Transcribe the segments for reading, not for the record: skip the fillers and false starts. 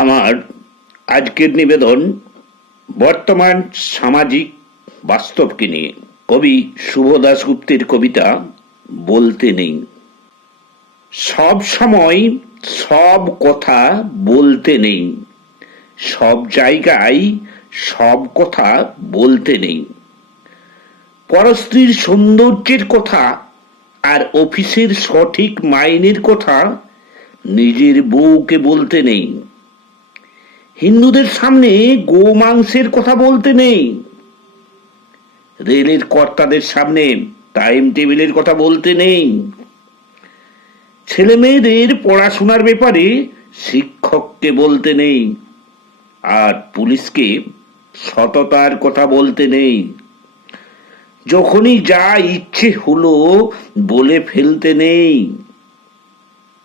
আমার আজকের নিবেদন বর্তমান সামাজিক বাস্তবকে নিয়ে। কবি শুভ দাশগুপ্তের কবিতা বলতে নেই। সব সময় সব কথা বলতে নেই, সব জায়গায় সব কথা বলতে নেই। পরস্ত্রীর সৌন্দর্যের কথা আর অফিসের সঠিক মাইনের কথা নিজের বউকে বলতে নেই। হিন্দুদের সামনে গোমাংসের কথা বলতে নেই। রেলের কর্তাদের সামনে টাইম টেবিলের কথা বলতে নেই। ছেলে মেয়েদের পড়াশোনার ব্যাপারে শিক্ষককে বলতে নেই। আর পুলিশকে সততার কথা বলতে নেই। যখনই যা ইচ্ছে হলো বলে ফেলতে নেই।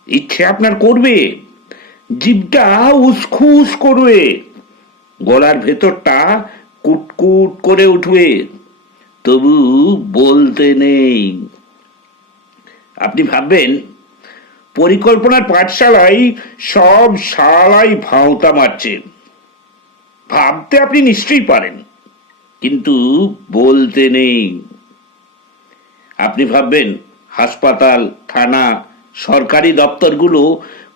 ইচ্ছে আপনার করবে, জিভটা উসখুস করবে, গলার ভেতরটা কুটকুট করে উঠবে, তবু বলতে নেই। আপনি ভাববেন পরিকল্পনার পাঠশালায় সব শালাই ভাঁওতা মারছে। ভাবতে আপনি নিশ্চয়ই পারেন, কিন্তু বলতে নেই। আপনি ভাববেন হাসপাতাল, থানা, সরকারি দপ্তরগুলো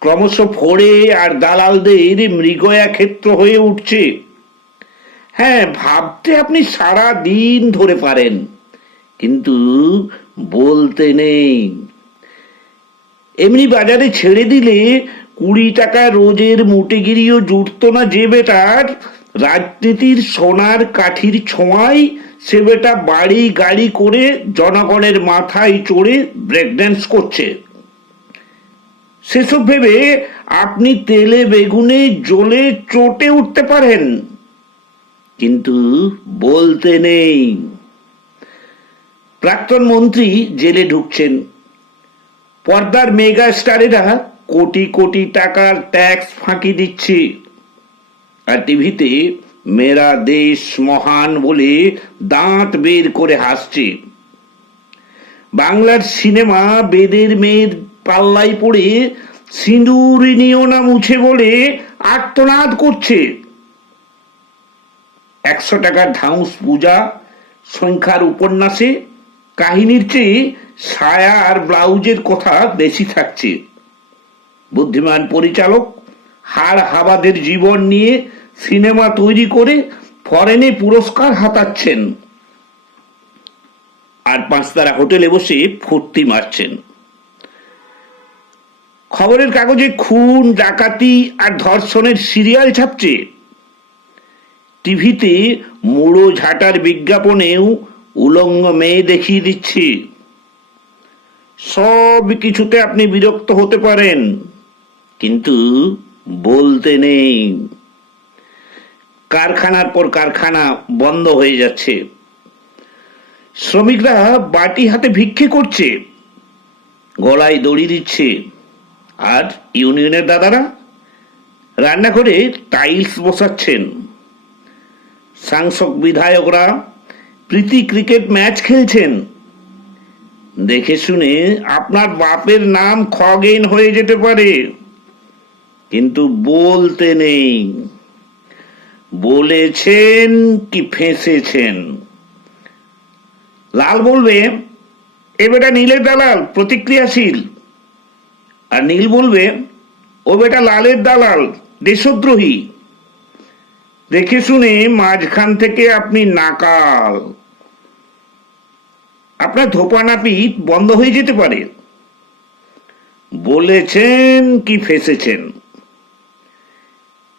ক্রমশ ফোড়ে আর দালালদের মৃগয়া ক্ষেত্র হয়ে উঠছে। হ্যাঁ, ভাবতে আপনি সারা দিন ধরে পারেন, কিন্তু বলতে নেই। এমনি বাজারে ছেড়ে দিলে 20 টাকা রোজের মুটেগিরিও জুটতো না যে বেটার, রাজনীতির সোনার কাঠির ছোঁয়ায় সে বেটা বাড়ি গাড়ি করে জনগণের মাথায় চড়ে ব্রেক ড্যান্স করছে। সেসব ভেবে আপনি তেলে বেগুনে জ্বলে চটে উঠতে পারেন, কিন্তু বলতে নেই। প্রাক্তন মন্ত্রী জেলে ঢুকছেন, পর্দার মেগা স্টারেরা কোটি কোটি টাকার ট্যাক্স ফাঁকি দিচ্ছে, আর টিভিতে মেরা দেশ মহান বলে দাঁত বের করে হাসছে। বাংলার সিনেমা বেদের মেয়ের পাল্লাই পড়ে সিঁদুর নিও না মুছে বলে আর্তনাদ করছে। 100 টাকার ধাউস পূজা সংখ্যার উপন্যাসে কাহিনীর চেয়ে সায়া আর ব্লাউজের কথা বেশি থাকছে। বুদ্ধিমান পরিচালক হাড় হাবাদের জীবন নিয়ে সিনেমা তৈরি করে ফরেনে পুরস্কার হাতাচ্ছেন, আর 5 তারা হোটেলে বসে ফুর্তি মারছেন। খবরের কাগজে খুন, ডাকাতি আর ধর্ষণের সিরিয়াল ছাপছে। টিভিতে মুড়ো ঝাঁটার বিজ্ঞাপনেও উলঙ্গ মেয়ে দেখিয়ে দিচ্ছে। সব কিছুতে আপনি বিরক্ত হতে পারেন, কিন্তু বলতে নেই। কারখানার পর কারখানা বন্ধ হয়ে যাচ্ছে। শ্রমিকরা বাটি হাতে ভিক্ষে করছে, গলায় দড়ি দিচ্ছে, আর ইউনিয়নের দাদারা রান্নাঘরে টাইলস বসাচ্ছেন। সাংসদ বিধায়করা প্রীতি ক্রিকেট ম্যাচ খেলছেন। দেখে শুনে আপনার বাপের নাম খগেন হয়ে যেতে পারে, কিন্তু বলতে নেই। বলেছেন কি ফেঁসেছেন। লাল বলবে এ বেটা নীলের দালাল, প্রতিক্রিয়াশীল, আর নীল বলবে ও বেটা লালের দালাল, দেশদ্রোহী। দেখে শুনে মাঝখান থেকে আপনি নাকাল। আপনার ধোপা নাপিত বন্ধ হয়ে যেতে পারে। বলেছেন কি ফেঁসেছেন।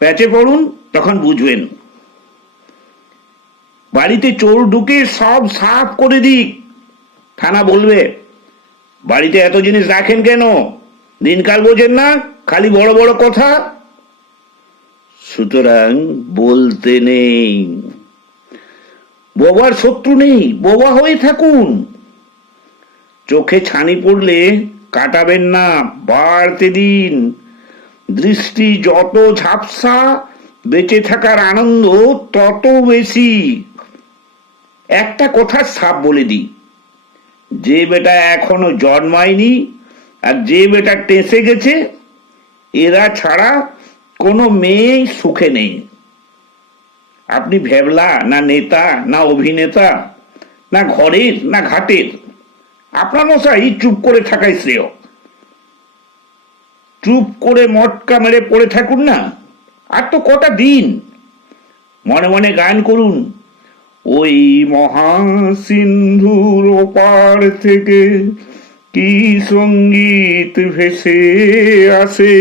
প্যাচে পড়ুন, তখন বুঝবেন। বাড়িতে চোর ঢুকে সব সাফ করে দিক, থানা বলবে বাড়িতে এত জিনিস রাখেন কেন, দিনকাল বোঝেন না, খালি বড় বড় কথা। সুতরাং বলতে নেই। বোবার শত্রু নেই, বোবা হয়ে থাকুন। চোখে ছানি পড়লে কাটাবেন না, বাড়তে দিন। দৃষ্টি যত ঝাপসা, বেঁচে থাকার আনন্দ তত বেশি। একটা কথা সাপ বলে দিই, যে বেটা এখনো জন্মায়নি আর যে বেটা টেসে গেছে, এরা ছাড়া কোনো মেয়েই সুখে নেই। আপনি ভেবলা না নেতা না অভিনেতা না ঘরের না ঘাটের, আপনার মশাই চুপ করে থাকাই শ্রেয়। চুপ করে মটকা মেরে পড়ে থাকুন না, আর তো কটা দিন। মনে মনে গান করুন, ওই মহাসিন্ধুর ওপার থেকে কি সঙ্গীত ভেসে আসে।